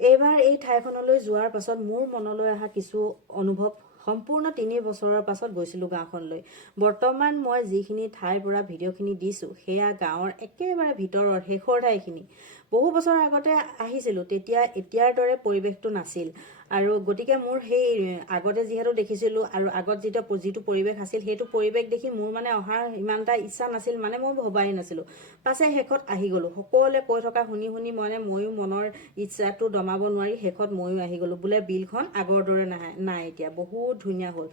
এইবাৰ এই ঠাইখনলৈ যোৱাৰ পাছত মোৰ মনলৈ অহা কিছু অনুভৱ সম্পূৰ্ণ তিনি বছৰৰ পাছত গৈছিলোঁ গাঁওখনলৈ। বৰ্তমান মই যিখিনি ঠাইৰ পৰা ভিডিঅ'খিনি দিছোঁ সেয়া গাঁৱৰ একেবাৰে ভিতৰৰ শেষৰ ঠাইখিনি। বহু বছৰ আগতে আহিছিলোঁ তেতিয়া এতিয়াৰ দৰে পৰিৱেশটো নাছিল। আৰু গতিকে মোৰ সেই আগতে যিহেতু দেখিছিলোঁ আৰু আগত যিটো যিটো পৰিৱেশ আছিল সেইটো পৰিৱেশ দেখি মোৰ মানে অহাৰ ইমান এটা ইচ্ছা নাছিল মানে মই ভবাই নাছিলোঁ। পাছে শেষত আহি গ'লোঁ। সকলোৱে কৈ থকা শুনি শুনি মানে ময়ো মনৰ ইচ্ছাটো দমাব নোৱাৰি শেষত ময়ো আহি গ'লোঁ। বোলে বিলখন আগৰ দৰে নাই নাই এতিয়া। বহুত ধুনীয়া হ'ল।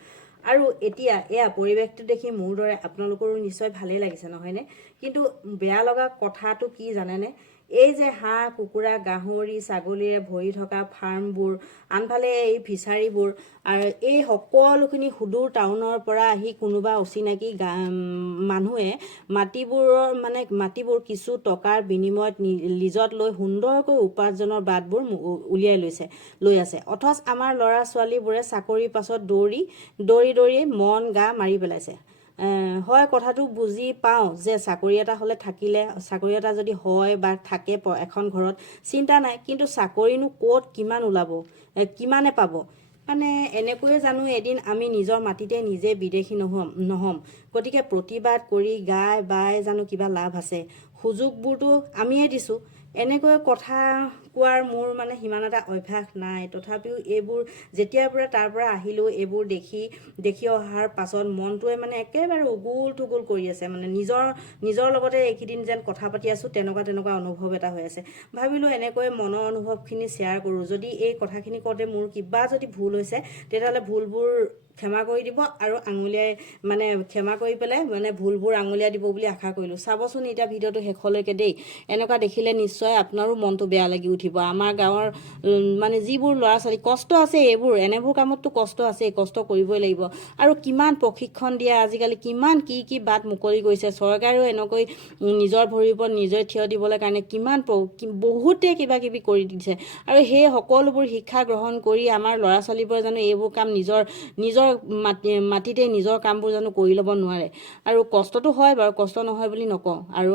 আৰু এতিয়া এয়া পৰিৱেশটো দেখি মোৰ দৰে আপোনালোকৰো নিশ্চয় ভালেই লাগিছে নহয়নে? কিন্তু বেয়া লগা কথাটো কি জানেনে? এই যে হাঁহ কুকুৰা গাহৰি ছাগলীৰে ভৰি থকা ফাৰ্মবোৰ আনফালে এই ফিচাৰীবোৰ আৰু এই সকলোখিনি সুদূৰ টাউনৰ পৰা আহি কোনোবা অচিনাকি গা মানুহে মাটিবোৰৰ মানে মাটিবোৰ কিছু টকাৰ বিনিময়ত লিজত লৈ সুন্দৰকৈ উপাৰ্জনৰ বাটবোৰ উলিয়াই লৈছে লৈ আছে। অথচ আমাৰ ল'ৰা ছোৱালীবোৰে চাকৰিৰ পাছত দৌৰি দৌৰি দৌৰি মন গা মাৰি পেলাইছে। হয় কথাটো বুজি পাওঁ যে চাকৰি এটা হ'লে থাকিলে, চাকৰি এটা যদি হয় বা থাকে এখন ঘৰত, চিন্তা নাই। কিন্তু চাকৰিনো ক'ত কিমান ওলাব কিমানে পাব? মানে এনেকৈয়ে জানো এদিন আমি নিজৰ মাটিতে নিজে বিদেশি নহ'ম নহ'ম। গতিকে প্ৰতিবাদ কৰি গাই বাই জানো কিবা লাভ আছে। সুযোগবোৰতো আমিয়ে দিছোঁ। এনেকৈ কথা কোৱাৰ মোৰ মানে সিমান এটা অভ্যাস নাই। তথাপিও এইবোৰ যেতিয়াৰ পৰা তাৰ পৰা আহিলোঁ এইবোৰ দেখি দেখি অহাৰ পাছত মনটোৱে মানে একেবাৰে উগুল থুগুল কৰি আছে। মানে নিজৰ নিজৰ লগতে এইকেইদিন যেন কথা পাতি আছোঁ তেনেকুৱা তেনেকুৱা অনুভৱ এটা হৈ আছে। ভাবিলোঁ এনেকৈ মনৰ অনুভৱখিনি শ্বেয়াৰ কৰোঁ। যদি এই কথাখিনি কওঁতে মোৰ কিবা যদি ভুল হৈছে তেতিয়াহ'লে ভুলবোৰ ক্ষমা কৰি দিব আৰু আঙুলিয়াই মানে ক্ষমা কৰি পেলাই মানে ভুলবোৰ আঙুলিয়াই দিব বুলি আশা কৰিলোঁ। চাবচোন এতিয়া ভিডিঅ'টো শেষলৈকে দেই এনেকুৱা দেখিলে নিশ্চয় আপোনাৰো মনটো বেয়া লাগি উঠিব। আমাৰ গাঁৱৰ মানে যিবোৰ ল'ৰা ছোৱালী কষ্ট আছে এইবোৰ এনেবোৰ কামততো কষ্ট আছেই কষ্ট কৰিবই লাগিব। আৰু কিমান প্ৰশিক্ষণ দিয়ে আজিকালি কিমান কি কি বাট মুকলি কৰিছে চৰকাৰেও এনেকৈ নিজৰ ভৰিৰ ওপৰত নিজে থিয় দিবলৈ কাৰণে কিমান বহুতে কিবা কিবি কৰি দিছে। আৰু সেই সকলোবোৰ শিক্ষা গ্ৰহণ কৰি আমাৰ ল'ৰা ছোৱালীবোৰে জানো এইবোৰ কাম নিজৰ নিজৰ মাটি মাটিতে নিজৰ কামবোৰ জানো কৰি ল'ব নোৱাৰে। আৰু কষ্টটো হয় বাৰু কষ্ট নহয় বুলি নকওঁ। আৰু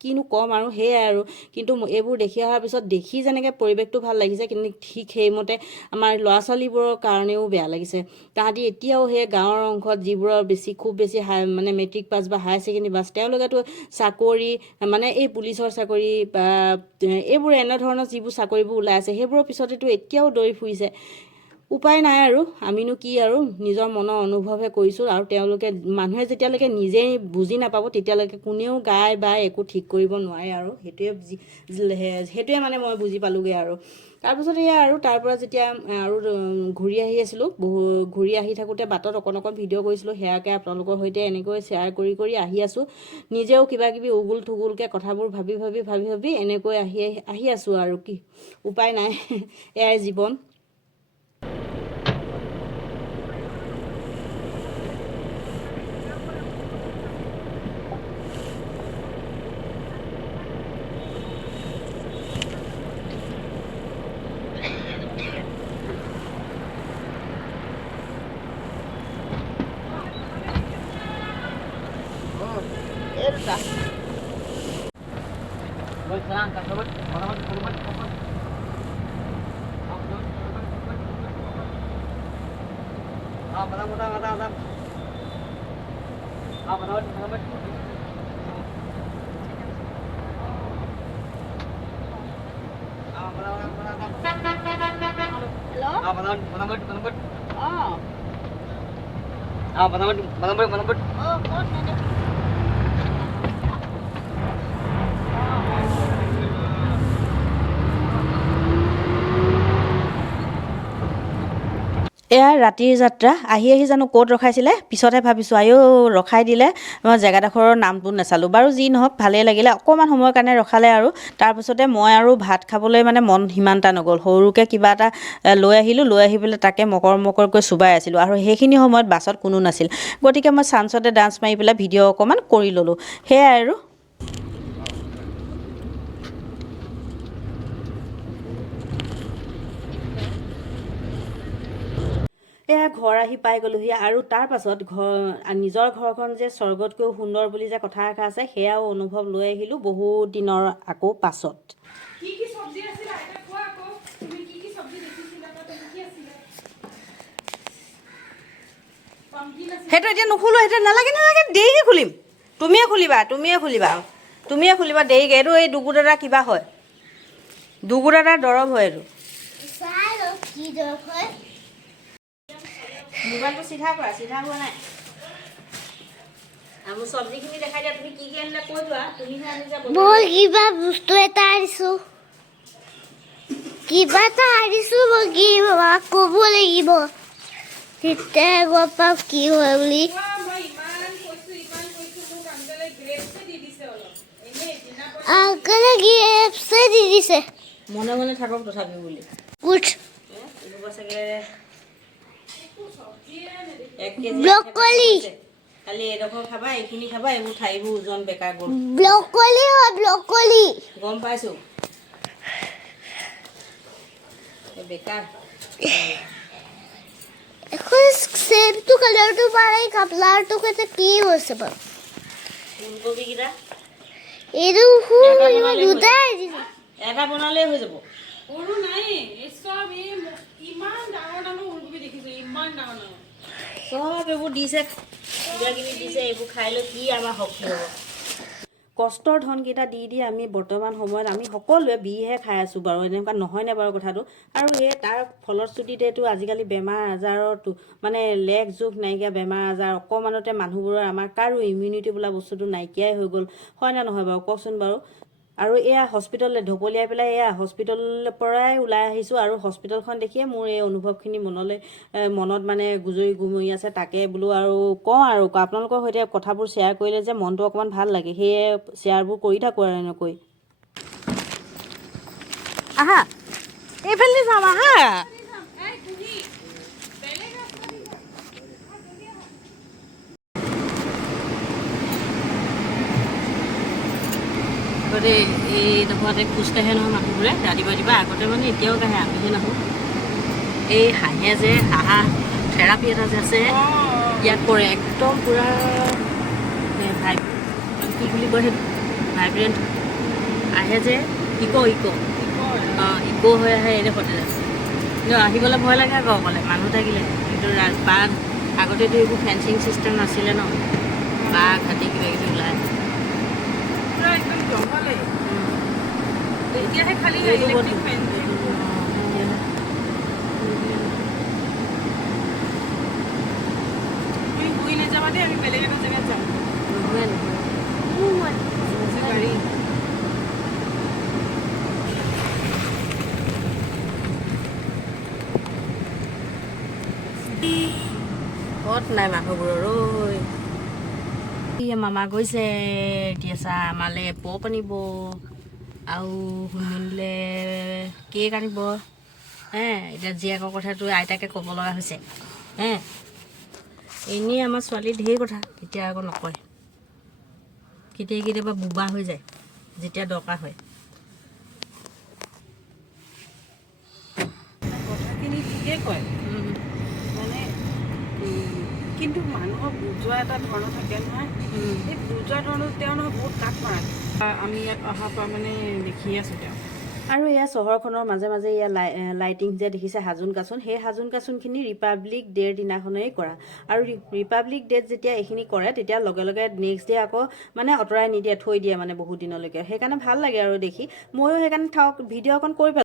কিনো ক'ম আৰু সেয়াই আৰু। কিন্তু এইবোৰ দেখি অহাৰ পিছত দেখি যেনেকৈ পৰিৱেশটো ভাল লাগিছে কিন্তু ঠিক সেইমতে আমাৰ ল'ৰা ছোৱালীবোৰৰ কাৰণেও বেয়া লাগিছে। তাহাঁতি এতিয়াও সেই গাঁৱৰ অংশত যিবোৰৰ বেছি খুব বেছি হাই মানে মেট্ৰিক পাছ বা হায়াৰ ছেকেণ্ডেৰী পাছ তেওঁলোকেতো চাকৰি মানে এই পুলিচৰ চাকৰি বা এইবোৰ এনেধৰণৰ যিবোৰ চাকৰিবোৰ ওলাই আছে সেইবোৰৰ পিছতেতো এতিয়াও দৌৰি ফুৰিছে। উপায় নাই আৰু। আমিনো কি আৰু? নিজৰ মনৰ অনুভৱহে কৰিছোঁ আৰু তেওঁলোকে মানুহে যেতিয়ালৈকে নিজেই বুজি নাপাব তেতিয়ালৈকে কোনেও গাই বা একো ঠিক কৰিব নোৱাৰে আৰু। সেইটোৱে সেইটোৱে মানে মই বুজি পালোঁগৈ আৰু। তাৰপিছত এয়া আৰু তাৰ পৰা যেতিয়া আৰু ঘূৰি আহি আছিলোঁ বহু ঘূৰি আহি থাকোঁতে বাটত অকণ অকণ ভিডিঅ' কৰিছিলোঁ সেয়াকে আপোনালোকৰ সৈতে এনেকৈ শ্বেয়াৰ কৰি কৰি আহি আছোঁ। নিজেও কিবা কিবি উগুল থুগুলকৈ কথাবোৰ ভাবি ভাবি ভাবি ভাবি এনেকৈ আহি- আহি আছোঁ আৰু কি উপায় নাই। এয়াই জীৱন। ارجع Hello? Ah, এয়া ৰাতিৰ যাত্ৰা। আহি আহি জানো ক'ত ৰখাইছিলে? পিছতহে ভাবিছোঁ আয়ো ৰখাই দিলে। মই জেগাডোখৰৰ নামটো নাচালোঁ। বাৰু যি নহওক ভালেই লাগিলে। অকণমান সময়ৰ কাৰণে ৰখালে আৰু। তাৰপিছতে মই আৰু ভাত খাবলৈ মানে মন সিমান এটা নগ'ল। সৰুকৈ কিবা এটা লৈ আহিলোঁ। লৈ আহি পেলাই তাকে মকৰ মকৰকৈ চোবাই আছিলোঁ। আৰু সেইখিনি সময়ত বাছত কোনো নাছিল। গতিকে মই চান্সতে ডান্স মাৰি পেলাই ভিডিঅ' অকণমান কৰি ল'লোঁ। সেয়াই আৰু। এয়া ঘৰ আহি পাই গ'লোহি আৰু তাৰ পাছত ঘৰ নিজৰ ঘৰখন যে স্বৰ্গতকৈ সুন্দৰ বুলি যে কথা এষাৰ আছে সেয়াও অনুভৱ লৈ আহিলোঁ বহুত দিনৰ আকৌ পাছত। সেইটো এতিয়া নুখুলো সেইটো নালাগে নালাগে দেৰিকে খুলিম। তুমিয়ে খুলিবা তুমিয়ে খুলিবা। তুমিয়ে খুলিবা দেৰিকে এইটো এই দুগু দাদা কিবা হয়। দুগু দাদাৰ দৰৱ হয় এইটো। মোবাইলটো চিধা কৰা চিধা হোৱা নাই। আৰু মোৰ চব্জিখিনি দেখাই দিয়া তুমি কি কি আনিলে কৈ যোৱা তুমিহে আনি যাব। মই কিবা বস্তু এটা আনিছো। কিবা এটা আনিছো মই কি ক'ব লাগিব। তেতিয়া গম পাম কি হয় বুলি। আংকলে গিফ্টছে দি দিছে। মনে মনে থাকক তথাপিও বুলি। গুড চাগে ব্ৰকলি। খালি এডোখৰ খাবা এইখিনি খাবা এইবোৰ ঠাইবোৰ ওজন বেকাৰ গ'ল ব্ৰকলি হয় ব্ৰকলি। গম পাইছোঁ। বেকাৰ। এখন চেমটো কালাৰটো পাৰে কাপলাৰটো কেইটা কি হৈছে বাৰু? ফুলকবিকেইটা এইটো দুটাই এটা বনালেই হৈ যাব। সৰু নাই চব এই ইমান ডাঙৰ ডাঙৰ ওলকবি দেখিছো ইমান ডাঙৰ ডাঙৰ চব এইবোৰ দিছে। দিছে এইবোৰ খাই লৈ কি আমাৰ শক্তি হ'ব? কষ্টৰ ধনকেইটা দি দি আমি বৰ্তমান সময়ত আমি সকলোৱে বিহে খাই আছোঁ বাৰু এনেকুৱা নহয়নে বাৰু কথাটো? আৰু সেই তাৰ ফলশ্ৰুতিতেতো আজিকালি বেমাৰ আজাৰতো মানে লেখ জোখ নাইকিয়া বেমাৰ আজাৰ অকণমানতে মানুহবোৰৰ আমাৰ কাৰো ইমিউনিটি বোলা বস্তুটো নাইকিয়াই হৈ গ'ল। হয়নে নহয় বাৰু? কওকচোন বাৰু। আৰু এয়া হস্পিটেললৈ ঢপলিয়াই পেলাই এয়া হস্পিটেলৰ পৰাই ওলাই আহিছোঁ আৰু হস্পিটেলখন দেখিয়ে মোৰ এই অনুভৱখিনি মনলৈ মনত মানে গুজৰি গুমৰি আছে। তাকে বোলো আৰু কওঁ আৰু আপোনালোকৰ সৈতে কথাবোৰ শ্বেয়াৰ কৰিলে যে মনটো অকণমান ভাল লাগে। সেয়ে শ্বেয়াৰবোৰ কৰি থাকোঁ আৰু এনেকৈ। আহা এইফালে যাম আহা। আগতে এই ডোখৰতে খোজকাঢ়ে নহয় মানুহবোৰে ৰাতিপুৱা ৰাতিপুৱা আগতে মানে এতিয়াও কাঢ়ে আমিহে নাহোঁ। এই হাঁহে যে হাঁহা থেৰাপি এটা যে আছে ইয়াত কৰে একদম পূৰা এ, কি বুলি কয় সেইটো? ভাইব্ৰেণ্ট। আহে যে ইক' ইক' অঁ ইক' হৈ আহে এইডোখৰতে কিন্তু আহিবলৈ ভয় লাগে আকৌ অকলে মানুহ থাকিলে। কিন্তু বাঘ আগতেতো এইবোৰ ফেঞ্চিং চিষ্টেম নাছিলে ন? বাঘ হাতী কিবা কিবি ওলাই। খালি ইলেকট্রিক পেন তুমি কুইনে যাবা দিয়ে আমি বেলেগে জায়গায় যাব। গাড়ি ক'ত নাই মানুহবোৰৰো মামা গৈছে এতিয়া চা আমালৈ পপ আনিব আৰু শুনিলে কেক আনিব। হে এতিয়া জীয়েকৰ কথাটো আইতাকে ক'ব লগা হৈছে। হে এনেই আমাৰ ছোৱালী ঢেৰ কথা এতিয়া আকৌ নকয়। কেতিয়াবা কেতিয়াবা বোবা হৈ যায় যেতিয়া দৰকাৰ হয়। কথাখিনি ঠিকেই কয়। মানে কিন্তু মানুহক বুজোৱা এটা ধৰণৰ থাকে নহয়। এই বুজোৱা ধৰণৰ তেওঁ নহয় বহুত কাঠ মাৰা। আমি ইয়াত অহাৰ পৰা মানে দেখি আছোঁ তেওঁ। আৰু এয়া চহৰখনৰ মাজে মাজে এয়া লাই লাইটিং যে দেখিছে হাজোন কাচোন সেই হাজোন কাচোনখিনি ৰিপাব্লিক ডেৰ দিনাখনেই কৰা। আৰু ৰিপাব্লিক ডেত যেতিয়া এইখিনি কৰে তেতিয়া লগে লগে নেক্সট ডে আকৌ মানে আঁতৰাই নিদিয়ে থৈ দিয়ে মানে বহুত দিনলৈকে। সেইকাৰণে ভালো লাগে আৰু দেখি। ময়ো সেইকাৰণে থাকক ভিডিঅ' অকণ কৰি পেলাওঁ